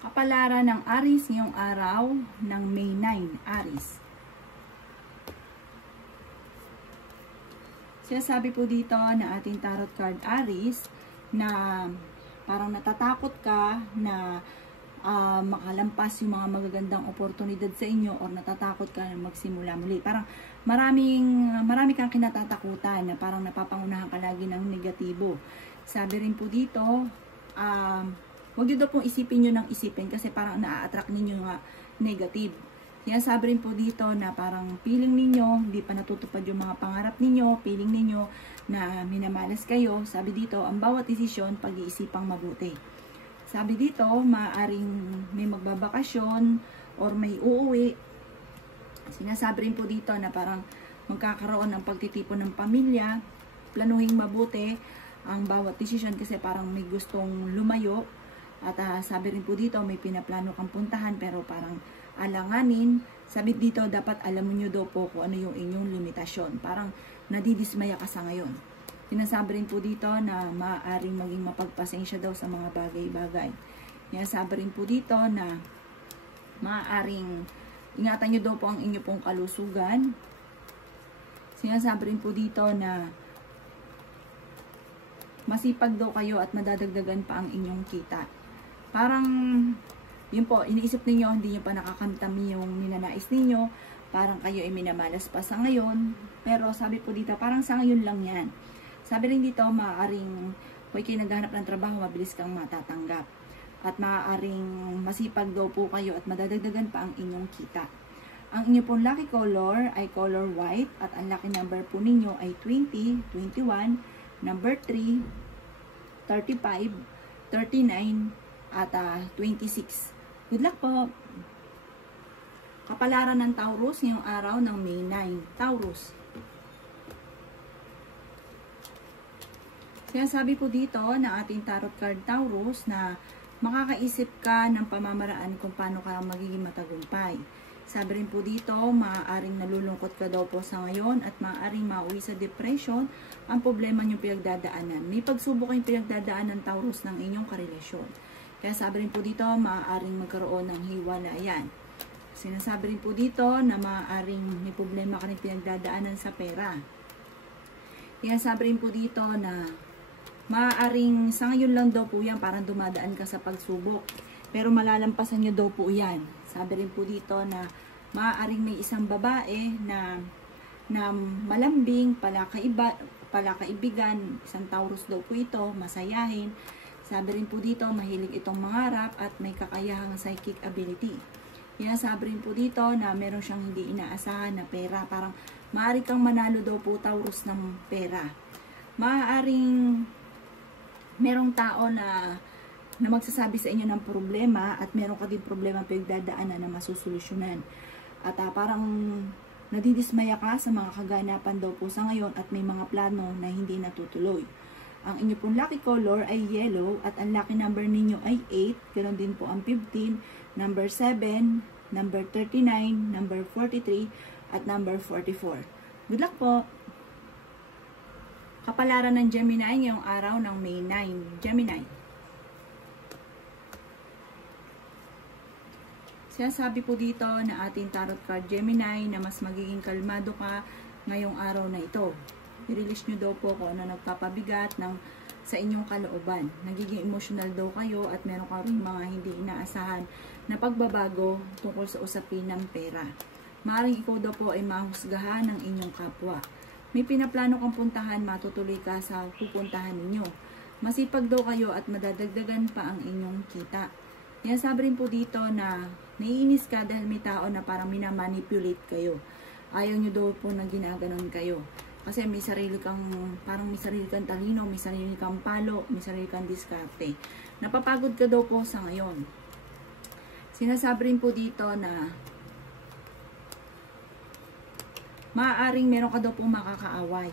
Kapalaran ng Aries ngayong araw ng May 9, Aries. Sinasabi po dito na ating tarot card Aries na parang natatakot ka na makalampas yung mga magagandang oportunidad sa inyo or natatakot ka na magsimula muli. Parang marami kang kinatatakutan na parang napapangunahan ka lagi ng negatibo. Sabi rin po dito, huwag nyo daw pong isipin nyo ng isipin kasi parang na-attract ninyo nga negative. Sabi rin po dito na parang feeling ninyo, hindi pa natutupad yung mga pangarap ninyo, feeling ninyo na minamalas kayo. Sabi dito, ang bawat desisyon, pag-iisipang mabuti. Sabi dito, maaaring may magbabakasyon or may uuwi. Sinasabi rin po dito na parang magkakaroon ng pagtitipon ng pamilya, planuhin mabuti ang bawat desisyon kasi parang may gustong lumayo. At sabi rin po dito, may pinaplano kang puntahan pero parang alanganin. Sabi dito, dapat alam nyo daw po kung ano yung inyong limitasyon. Parang nadidismaya ka sa ngayon. Sinasabi rin po dito na maaaring maging mapagpasensya daw sa mga bagay-bagay. Sinasabi rin po dito na maaaring ingatan nyo daw po ang inyo pong kalusugan. Sinasabi rin po dito na masipag daw kayo at madadagdagan pa ang inyong kita. Parang, yun po, iniisip ninyo, hindi nyo pa nakakamtam yung ninanais ninyo. Parang kayo ay minamalas pa sa ngayon. Pero sabi po dito, parang sa ngayon lang yan. Sabi rin dito, maaaring kung kayo naghahanap ng trabaho, mabilis kang matatanggap. At maaaring masipag daw po kayo at madadagdagan pa ang inyong kita. Ang inyong pong lucky color ay color white at ang lucky number po ninyo ay 20, 21, number 3, 35, 39, at 26. Good luck po! Kapalaran ng Taurus ngayong araw ng May 9. Taurus. Sinasabi po dito na ating tarot card Taurus na makakaisip ka ng pamamaraan kung paano ka magiging matagumpay. Sabi rin po dito, maaaring nalulungkot ka daw po sa ngayon at maaaring mauwi sa depression ang problema niyong pinagdadaanan. May pagsubok kayong pinagdadaanan Taurus ng inyong karelasyon. Kaya sabi rin po dito, maaaring magkaroon ng hiwalayan. Sinasabi rin po dito na maaaring may problema ka rin pinagdadaanan sa pera. Kaya sabi rin po dito na maaaring sa ngayon lang daw po yan, parang dumadaan ka sa pagsubok. Pero malalampasan nyo daw po yan. Sabi rin po dito na maaaring may isang babae na malambing, palakaibigan, isang Taurus daw po ito, masayahin. Sabi rin po dito, mahilig itong mangarap at may kakayahang psychic ability. Sabi rin po dito na meron siyang hindi inaasahan na pera. Parang maaari kang manalo daw po Taurus ng pera. Maaaring merong tao na magsasabi sa inyo ng problema at meron ka din problema pinagdadaanan na masusolusyonan. At parang nadidismaya ka sa mga kaganapan daw po sa ngayon at may mga plano na hindi natutuloy. Ang inyo pong lucky color ay yellow at ang lucky number ninyo ay 8. Ganoon din po ang 15, number 7, number 39, number 43, at number 44. Good luck po! Kapalaran ng Gemini ngayong araw ng May 9. Gemini. Sinasabi po dito na ating tarot card Gemini na mas magiging kalmado ka ngayong araw na ito. I-release nyo daw po kung ano nagpapabigat sa inyong kalooban. Nagiging emotional daw kayo at meron ka rin mga hindi inaasahan na pagbabago tungkol sa usapin ng pera. Maaaring ikaw daw po ay mahusgahan ng inyong kapwa. May pinaplano kang puntahan, matutuloy ka sa pupuntahan ninyo. Masipag daw kayo at madadagdagan pa ang inyong kita. Sabi rin po dito na naiinis ka dahil may tao na parang minamanipulate kayo. Ayaw nyo daw po na ginaganon kayo. Kasi may sarili kang talino, may sarili kang palo, may sarili kang diskarte. Napapagod ka daw po sa ngayon. Sinasabi rin po dito na maaaring meron ka daw po makakaaway.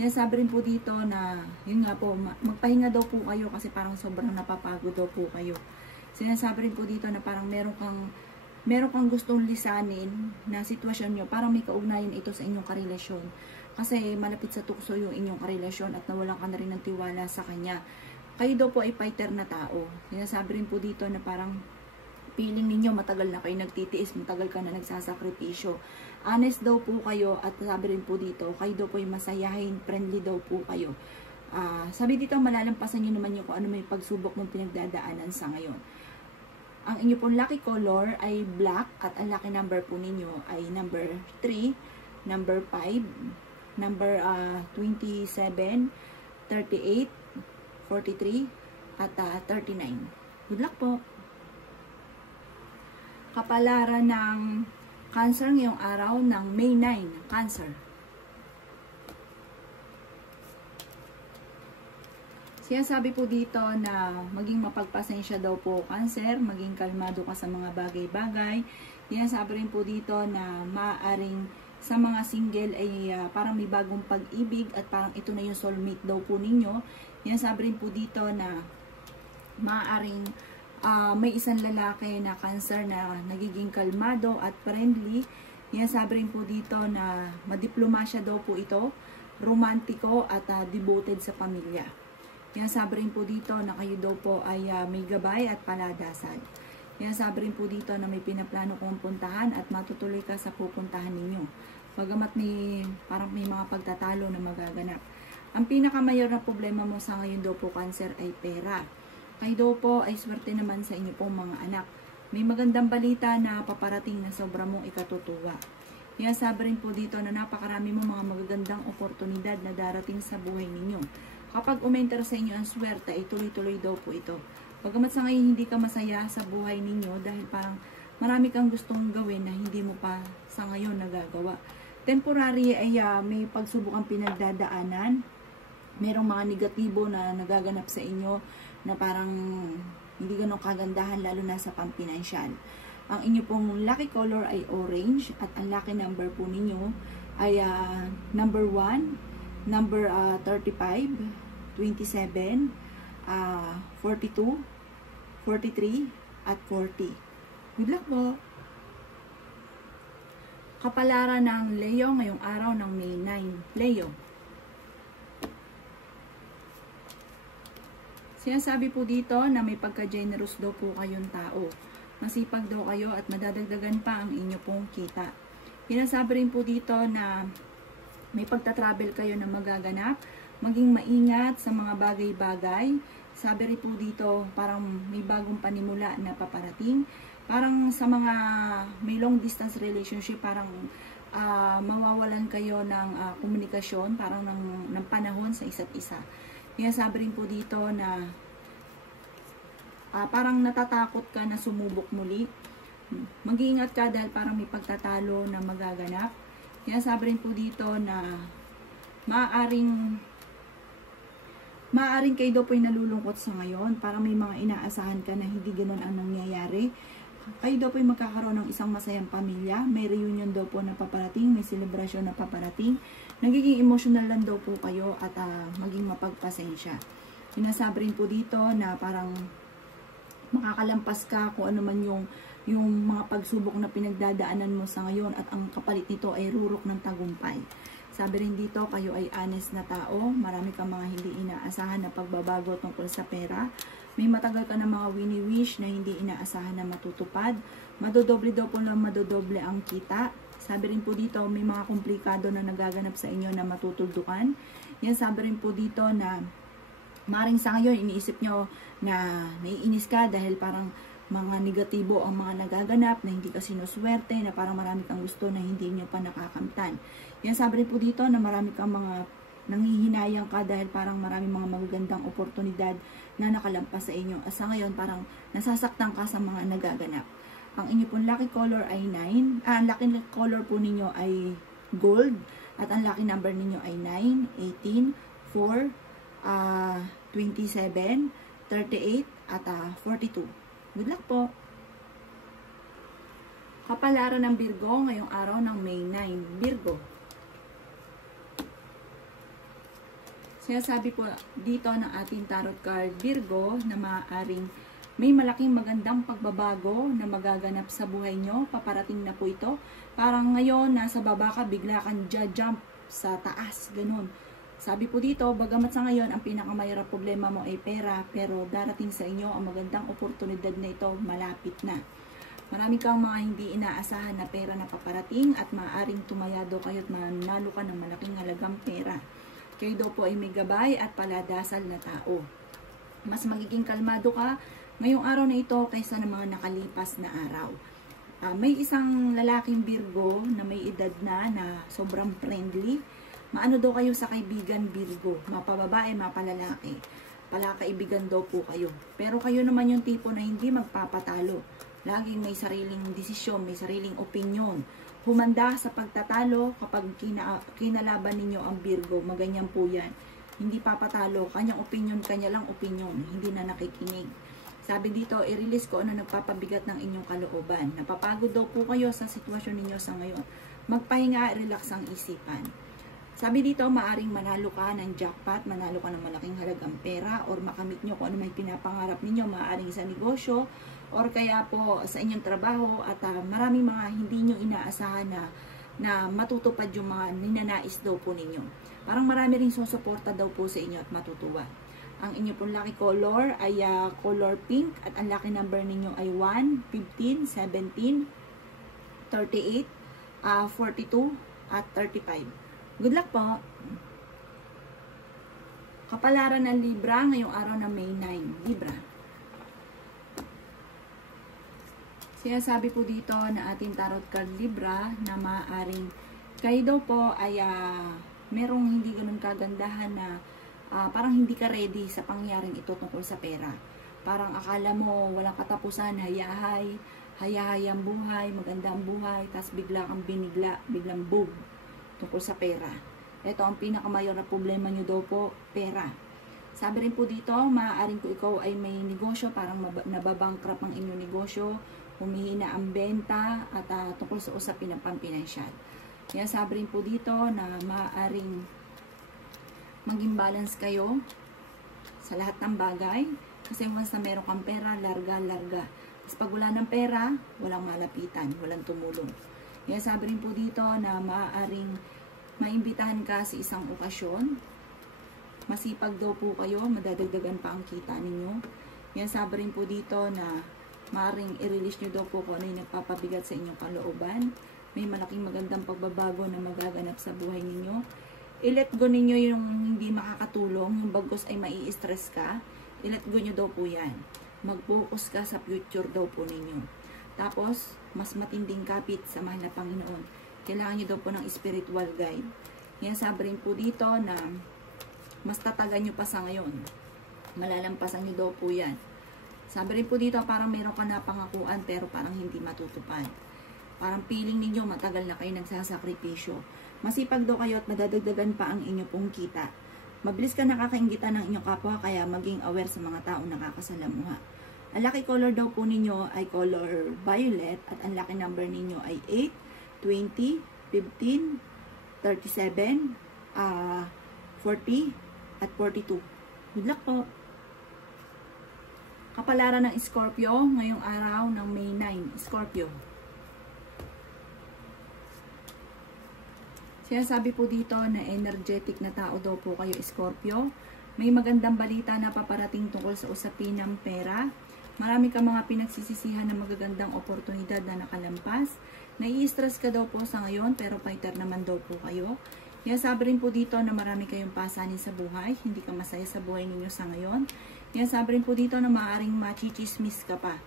Sinasabi rin po dito na, yun nga po, magpahinga daw po kayo kasi parang sobrang napapagod daw po kayo. Sinasabi rin po dito na parang meron kang gustong lisanin na sitwasyon nyo, parang may kaugnayan ito sa inyong karelasyon. Kasi malapit sa tukso yung inyong karelasyon at nawalan ka na rin ng tiwala sa kanya. kayo daw po ay fighter na tao. Sinasabi rin po dito na parang feeling ninyo matagal na kayo nagtitiis, matagal ka na nagsasakripisyo. Honest daw po kayo at sabi rin po dito, kayo daw po ay masayahin, friendly daw po kayo. Sabi dito, malalampasan nyo naman yung kung ano may pagsubok mong pinagdadaanan sa ngayon. Ang inyo pong lucky color ay black at ang lucky number po ninyo ay number 3, number 5, number 27, 38, 43, at 39. Good luck po! Kapalaran ng Cancer ngayong araw ng May 9, Cancer. Sinasabi po dito na maging mapagpasensya daw po, Cancer, maging kalmado ka sa mga bagay-bagay. Sinasabi rin po dito na maaaring sa mga single ay parang may bagong pag-ibig at parang ito na yung soulmate daw po ninyo. Sinasabi rin po dito na maaaring may isang lalaki na Cancer na nagiging kalmado at friendly. Sinasabi rin po dito na madiplomasya daw po ito, romantiko at devoted sa pamilya. Sinasabi rin po dito na kayo daw po ay may gabay at paladasal. Sinasabi rin po dito na may pinaplano kong puntahan at matutuloy ka sa pupuntahan ninyo. Bagamat parang may mga pagtatalo na magaganap. Ang pinakamayor na problema mo sa ngayon daw po, Cancer, ay pera. Kayo daw po ay swerte naman sa inyo pong mga anak. May magandang balita na paparating na sobra mong ikatutuwa. Sinasabi rin po dito na napakarami mo mga magagandang oportunidad na darating sa buhay ninyo. Kapag umenter sa inyo ang swerte, ay tuloy-tuloy daw po ito. Bagamat sa ngayon hindi ka masaya sa buhay ninyo dahil parang marami kang gustong gawin na hindi mo pa sa ngayon nagagawa. Temporary ay may pagsubok ang pinagdadaanan. Merong mga negatibo na nagaganap sa inyo na parang hindi ganun kagandahan lalo na sa pampinansyal. Ang inyo pong lucky color ay orange at ang lucky number po ninyo ay number 1, number 35, 27, 42, 43, at 40. Good luck po! Kapalaran ng Leo ngayong araw ng May 9. Leo. Sinasabi po dito na may pagka-generous daw po kayong tao. Masipag daw kayo at madadagdagan pa ang inyo pong kita. Sinasabi rin po dito na may pagta-travel kayo na magaganap. Maging maingat sa mga bagay-bagay. Sabi rin po dito parang may bagong panimula na paparating. Parang sa mga may long distance relationship, parang mawawalan kayo ng komunikasyon, parang ng panahon sa isa't isa. Sinasabi rin po dito na parang natatakot ka na sumubok muli. Mag-iingat ka dahil parang may pagtatalo na magaganap. Sinasabi rin po dito na maaaring kayo daw po ay nalulungkot sa ngayon. Parang may mga inaasahan ka na hindi ganoon ang nangyayari. Kayo daw po ay magkakaroon ng isang masayang pamilya. May reunion daw po na paparating, may celebration na paparating. Nagiging emotional lang daw po kayo at maging mapagpasensya. Sinasabi rin po dito na parang makakalampas ka kung ano man yung mga pagsubok na pinagdadaanan mo sa ngayon at ang kapalit nito ay rurok ng tagumpay. Sabi rin dito, kayo ay honest na tao. Marami kang mga hindi inaasahan na pagbabago tungkol sa pera. May matagal ka na mga wini-wish na hindi inaasahan na matutupad. Madodoble daw po lang madodoble ang kita. Sabi rin po dito, may mga komplikado na nagaganap sa inyo na matutuldukan. Yan, sabi rin po dito na maring sa ngayon, iniisip nyo na naiinis ka dahil parang mga negatibo ang mga nagaganap, na hindi ka sinuswerte, na parang marami kang gusto na hindi nyo pa nakakamtan. Yan, sabi rin po dito na marami kang mga nanghihinayang ka dahil parang marami mga magagandang oportunidad na nakalampas sa inyo. At sa ngayon, parang nasasaktan ka sa mga nagaganap. Ang inyo pong lucky color ay 9. Ang lucky color po ninyo ay gold. At ang lucky number ninyo ay 9, 18, 4, 27, 38, at 42. Good luck po! Kapalaran ng Virgo ngayong araw ng May 9. Virgo. Sinasabi po dito ng ating tarot card, Virgo, na maaaring may malaking magandang pagbabago na magaganap sa buhay nyo. Paparating na po ito. Parang ngayon, nasa baba ka, bigla kang jump sa taas. Ganun. Sabi po dito, bagamat sa ngayon ang pinakamayroong problema mo ay pera, pero darating sa inyo ang magandang oportunidad na ito, malapit na. Marami kang mga hindi inaasahan na pera na paparating at maaaring tumayado kayo at manalo ka ng malaking halagang pera. Kayo daw po ay may gabay at paladasal na tao. Mas magiging kalmado ka ngayong araw na ito kaysa ng mga nakalipas na araw. May isang lalaking Virgo na may edad na sobrang friendly. Maano daw kayo sa kaibigan Virgo, mapababae, mapalalaki. Palakaibigan daw po kayo. Pero kayo naman yung tipo na hindi magpapatalo. Laging may sariling desisyon, may sariling opinyon. Humanda sa pagtatalo kapag kinalaban ninyo ang Virgo, maganyan po yan. Hindi papatalo, kanyang opinyon, kanya lang opinyon, hindi na nakikinig. Sabi dito, i-release ko ano nagpapabigat ng inyong kalooban. Napapagod daw po kayo sa sitwasyon ninyo sa ngayon. Magpahinga, relax ang isipan. Sabi dito, maaring manalo ka ng jackpot, manalo ka ng malaking halagang pera, or makamit nyo kung ano may pinapangarap ninyo, maaring sa negosyo, or kaya po sa inyong trabaho, at maraming mga hindi nyo inaasahan na matutupad yung mga ninanais daw po ninyo. Parang marami rin susuporta daw po sa inyo at matutuwa. Ang inyo pong lucky color ay color pink, at ang lucky number ninyo ay 1, 15, 17, 38, 42, at 35. Good luck po. Kapalaran ng Libra ngayong araw na May 9. Libra. Sinasabi po dito na ating tarot card Libra na maaaring kayo daw po ay merong hindi ganun kagandahan na parang hindi ka ready sa pangyaring ito tungkol sa pera. Parang akala mo walang katapusan, hayahay ang buhay, maganda ang buhay, tapos bigla kang biglang boom. Tungkol sa pera. Ito ang pinakamayor na problema nyo daw po, pera. Sabi rin po dito, maaaring kung ikaw ay may negosyo, parang nababankrupt ang inyong negosyo, humihina ang benta, at tungkol sa usapin ng pampinansyal. Kaya sabi rin po dito na maaaring maging balance kayo sa lahat ng bagay. Kasi once na meron kang pera, larga. Tapos pag wala ng pera, walang malapitan, walang tumulong. Kaya sabi rin po dito na maaaring maimbitahan ka sa isang okasyon. Masipag daw po kayo, madadagdagan pa ang kita ninyo. Kaya sabi rin po dito na maaaring i-release nyo daw po kung ano yung nagpapabigat sa inyong kalooban. May malaking magandang pagbabago na magaganap sa buhay ninyo. I-let go ninyo yung hindi makakatulong, yung bagos ay mai-stress ka. I-let go nyo daw po yan. Mag-focus ka sa future daw po ninyo. Tapos, mas matinding kapit sa mahal na Panginoon. Kailangan nyo daw po ng spiritual guide. Yan sabi rin po dito na mas tatagan nyo pa sa ngayon. Malalampasan nyo daw po yan. Sabi rin po dito, parang meron ka na pangakuan pero parang hindi matutupad. Parang feeling ninyo matagal na kayo nagsasakripisyo. Masipag daw kayo at madadagdagan pa ang inyo pong kita. Mabilis ka nakakaingitan ng inyong kapwa, kaya maging aware sa mga taong nakakasalamuha. Ang lucky color daw po ninyo ay color violet, at ang lucky number ninyo ay 8, 20, 15, 37, 40, at 42. Good luck po! Kapalaran ng Scorpio ngayong araw ng May 9. Scorpio. Sinasabi po dito na energetic na tao daw po kayo, Scorpio. May magandang balita na paparating tungkol sa usapin ng pera. Marami ka mga pinagsisisihan na magagandang oportunidad na nakalampas. Nai-stress ka daw po sa ngayon, pero fighter naman daw po kayo. Kaya sabi rin po dito na marami kayong pasanin sa buhay. Hindi ka masaya sa buhay ninyo sa ngayon. Kaya sabi rin po dito na maaaring machichismis ka pa.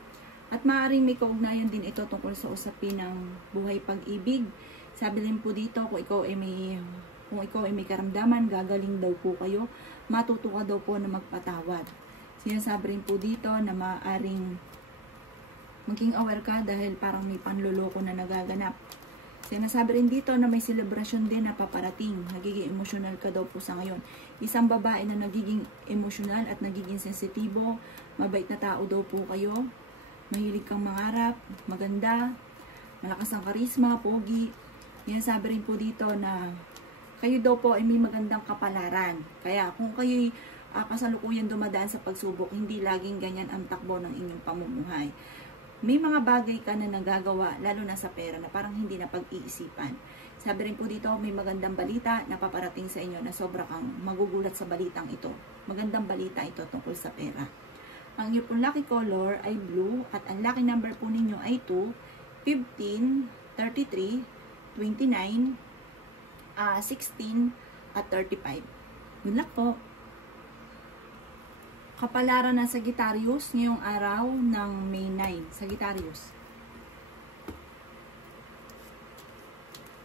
At maaaring may kaugnayan din ito tungkol sa usapin ng buhay pag-ibig. Sabi rin po dito kung ikaw ay may karamdaman, gagaling daw po kayo. Matuto ka daw po na magpatawad. Sinasabi rin po dito na maaaring maging aware ka dahil parang may panloloko na nagaganap. Sinasabi rin dito na may celebration din na paparating. Nagiging emosyonal ka daw po sa ngayon. Isang babae na nagiging emosyonal at nagiging sensitibo. Mabait na tao daw po kayo. Mahilig kang mangarap, maganda, malakas ang karisma, pogi. Sinasabi rin po dito na kayo daw po ay may magandang kapalaran. Kaya kung kayo'y kasalukuyan dumadaan sa pagsubok, hindi laging ganyan ang takbo ng inyong pamumuhay. May mga bagay ka na nagagawa, lalo na sa pera, na parang hindi na pag-iisipan. Sabi rin po dito, may magandang balita na paparating sa inyo na sobra kang magugulat sa balitang ito. Magandang balita ito tungkol sa pera. Ang iyo pong lucky color ay blue at ang lucky number po ninyo ay 2, 15, 33, 29, 16, at 35. Good luck po! Kapalaran ng Sagittarius ngayong araw ng May 9. Sagittarius.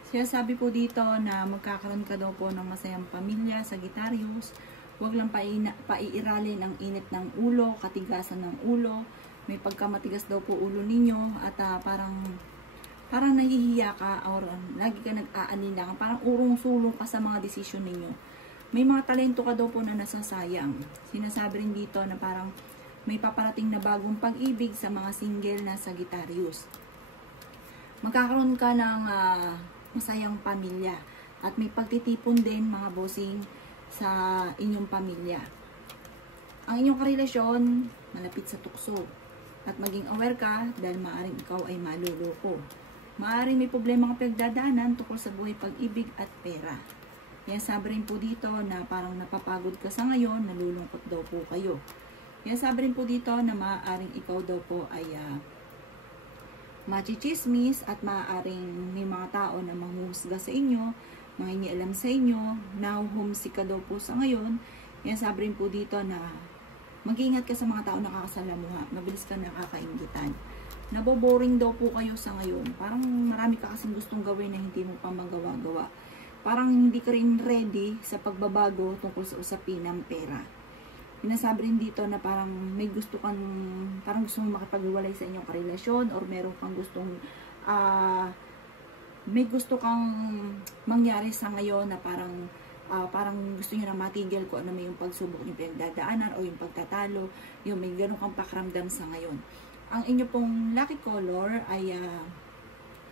Sabi po dito na magkakaroon ka daw po ng masayang pamilya, Sagittarius. Huwag lang paiiralin ang init ng ulo, katigasan ng ulo. May pagkamatigas daw po ulo ninyo at parang nahihiya ka or lagi ka nag-aanila, parang urong-sulong ka sa mga desisyon ninyo. May mga talento ka daw po na nasasayang. Sinasabi rin dito na parang may paparating na bagong pag-ibig sa mga single na Sagittarius. Magkakaroon ka ng masayang pamilya at may pagtitipon din mga bossing sa inyong pamilya. Ang inyong karelasyon malapit sa tukso at maging aware ka dahil maaaring ikaw ay maluloko. Maaaring may problema kang pinagdadaanan tungkol sa buhay, pag-ibig at pera. Kaya sabi rin po dito na parang napapagod ka sa ngayon, nalulungkot daw po kayo. Kaya sabi rin po dito na maaaring ikaw daw po ay machichismis at maaaring may mga tao na manghuhusga sa inyo, mangingialam sa inyo, now homesick ka daw po sa ngayon. Kaya sabi rin po dito na mag-iingat ka sa mga tao na nakakasalamuha, mabilis ka nakakainggitan. Naboboring daw po kayo sa ngayon. Parang marami ka kasing gustong gawin na hindi mo pa magawa-gawa. Parang hindi ka rin ready sa pagbabago tungkol sa usapin ng pera. Pinasabi rin dito na parang may gusto kang, parang gusto mong makipag-iwalay sa inyong karelasyon or meron kang gustong, may gusto kang mangyari sa ngayon na parang gusto nyo na matigil ko ano may yung pagsubok yung pinagdadaanan o yung pagtatalo, yung may ganun kang pakiramdam sa ngayon. Ang inyo pong lucky color ay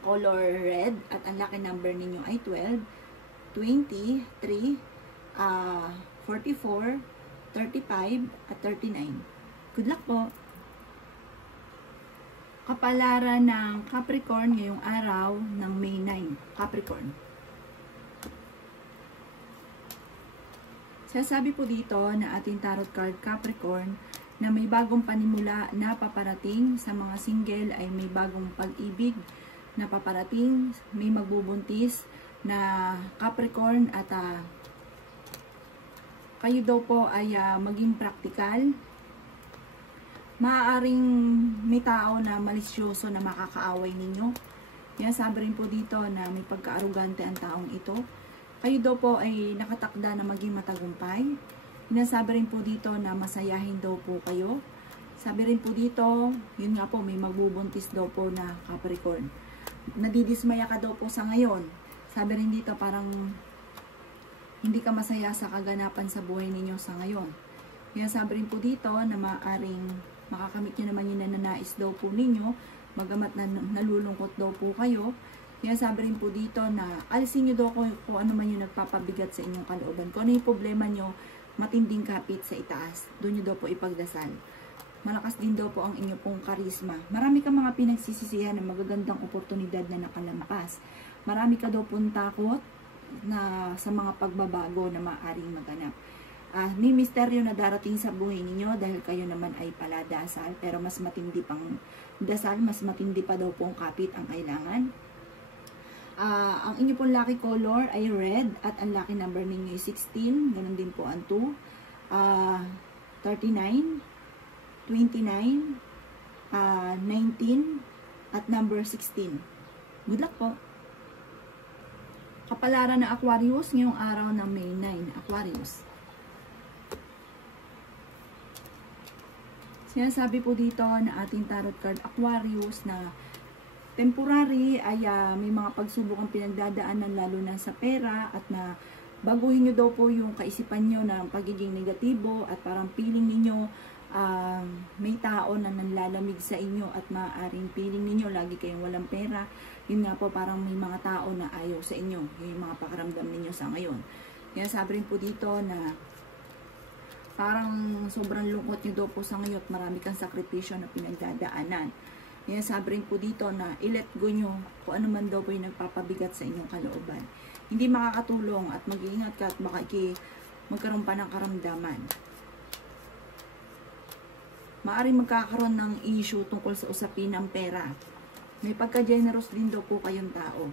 color red at ang lucky number ninyo ay 12, 20, 3, 44, 35, at 39. Good luck po! Kapalaran ng Capricorn ngayong araw ng May 9. Capricorn. Sasabi po dito na ating tarot card Capricorn na may bagong panimula na paparating sa mga single, ay may bagong pag-ibig na paparating, may magbubuntis na Capricorn at kayo daw po ay maging practical. Maaaring may tao na malisyoso na makakaaway ninyo. Yan, sabi rin po dito na may pagka-arugante ang taong ito. Kayo daw po ay nakatakda na maging matagumpay. Inasabi rin po dito na masayahin daw po kayo. Sabi rin po dito, yun nga po, may magbubuntis daw po na Capricorn. Nadidismaya ka daw po sa ngayon. Sabi rin dito parang hindi ka masaya sa kaganapan sa buhay ninyo sa ngayon. Kaya sabi rin po dito na maaaring makakamit nyo naman yung nananais daw po ninyo, magamat na nalulungkot daw po kayo. Kaya sabi rin po dito na alisin nyo daw kung ano man yung nagpapabigat sa inyong kalooban. Kung ano yung problema nyo, matinding kapit sa itaas. Doon nyo daw po ipagdasal. Malakas din daw po ang inyo pong karisma. Marami ka mga pinagsisisihan ng magagandang oportunidad na nakalampas. Marami ka daw pong takot na sa mga pagbabago na maaaring maganap. May misteryo na darating sa buhay ninyo dahil kayo naman ay paladasal, pero mas matindi pang dasal, mas matindi pa daw pong kapit ang kailangan. Ang inyo pong lucky color ay red at ang lucky number ninyo ay 16, ganun din po ang 2, 39, 29, 19, at number 16. Good luck po! Kapalaran ng Aquarius ngayong araw ng May 9. Aquarius. Sinasabi po dito na ating tarot card Aquarius na temporary ay may mga pagsubok ang pinagdadaanan lalo na sa pera at na baguhin nyo daw po yung kaisipan nyo ng pagiging negatibo at parang feeling ninyo may tao na nanlalamig sa inyo at maaaring feeling ninyo lagi kayong walang pera. Yun nga po, parang may mga tao na ayaw sa inyo. Yung mga pakaramdam ninyo sa ngayon. Kaya sabi rin po dito na parang sobrang lungkot nyo daw po sa ngayon at marami kang sakripisyo na pinagdadaanan. Kaya sabi rin po dito na i-let go nyo kung ano man daw po yung nagpapabigat sa inyong kalooban. Hindi makakatulong at mag-iingat ka at baka magkaroon pa ng karamdaman. Maaring magkakaroon ng issue tungkol sa usapin ng pera. May pagka-generous din daw po kayong tao.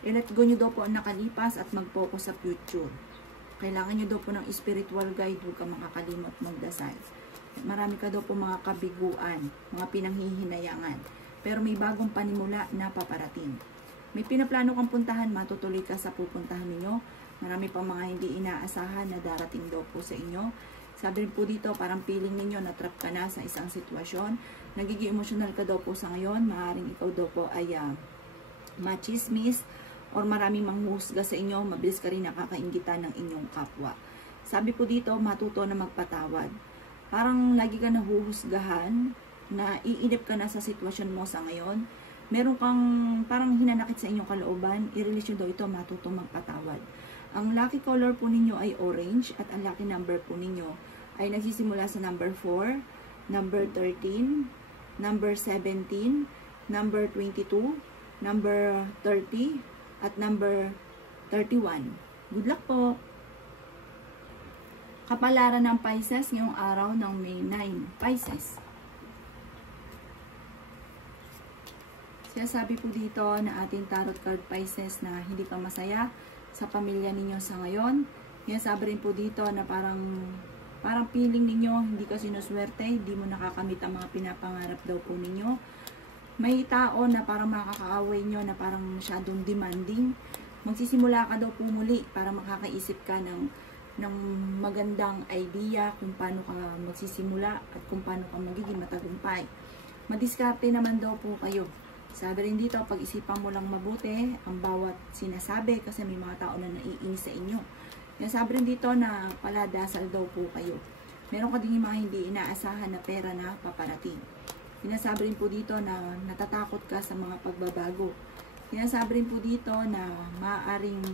I-let go nyo daw po ang nakalipas at mag-focus sa future. Kailangan nyo daw po ng spiritual guide, huwag ka makakalimot magdasal. Marami ka daw po mga kabiguan, mga pinanghihinayangan. Pero may bagong panimula na paparating. May pinaplano kang puntahan, matutuloy ka sa pupuntahan ninyo. Marami pang mga hindi inaasahan na darating daw po sa inyo. Sabi rin po dito, parang feeling ninyo na trap ka na sa isang sitwasyon. Nagiging emosyonal ka daw po sa ngayon. Maaaring ikaw daw po ay machismis or maraming manghusga sa inyo. Mabilis ka rin nakakaingitan ng inyong kapwa. Sabi po dito, matuto na magpatawad. Parang lagi ka nahuhusgahan, na iinip ka na sa sitwasyon mo sa ngayon. Meron kang parang hinanakit sa inyong kalooban. I-release nyo daw ito, matuto magpatawad. Ang lucky color po ninyo ay orange at ang lucky number po ninyo ay nagsisimula sa number 4, number 13, number 17, number 22, number 30, at number 31. Good luck po! Kapalaran ng Pisces ngayong araw ng May 9. Pisces. Sinasabi po dito na ating tarot card Pisces na hindi ka masaya sa pamilya ninyo sa ngayon. Sinasabi rin po dito na parang feeling ninyo hindi ka sinuswerte, hindi mo nakakamit ang mga pinapangarap daw po ninyo. May tao na parang makakaaway nyo na parang masyadong demanding. Magsisimula ka daw po muli para makakaisip ka ng magandang idea kung paano ka magsisimula at kung paano ka magiging matagumpay. Madiskarte naman daw po kayo. Sabi rin dito, pag-isipan mo lang mabuti ang bawat sinasabi kasi may mga tao na naiinis sa inyo. Sabi rin dito na paladasal daw po kayo. Meron ka din yung mga hindi inaasahan na pera na paparating. Sinasabi rin po dito na natatakot ka sa mga pagbabago. Sinasabi rin po dito na maaaring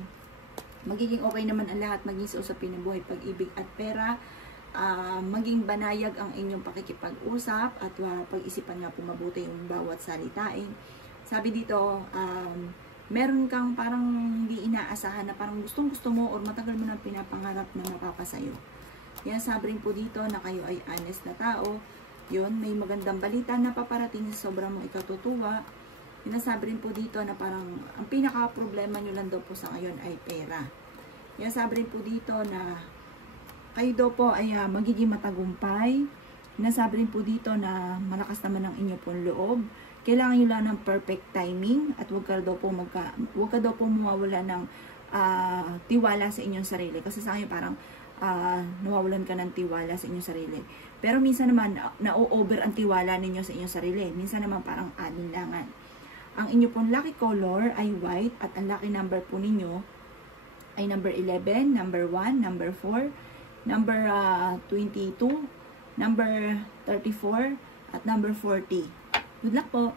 magiging okay naman ang lahat, maging sa usapin ng buhay, pag-ibig at pera. Maging banayag ang inyong pakikipag-usap at pag-isipan nga po mabuti yung bawat salitain. Sabi dito, meron kang parang hindi inaasahan na parang gustong-gusto mo or matagal mo nang pinapangarap na mapapasayo. Kaya sabi rin po dito na kayo ay honest na tao. Yun, may magandang balita na paparating sa sobrang mong ikatutuwa. Sinasabi rin po dito na parang ang pinaka-problema nyo lang daw po sa ngayon ay pera. Kaya sabi rin po dito na kayo daw po ay magiging matagumpay. Sinasabi rin po dito na malakas naman ang inyo pong loob. Kailangan nyo lang ng perfect timing at huwag ka daw po mawawala ng tiwala sa inyong sarili. Kasi sa akin parang nawawalan ka ng tiwala sa inyong sarili. Pero minsan naman na-over ang tiwala ninyo sa inyong sarili. Minsan naman parang alinlangan. Ang inyo pong lucky color ay white at ang lucky number po ninyo ay number 11, number 1, number 4, number 22, number 34, at number 40. Good luck po!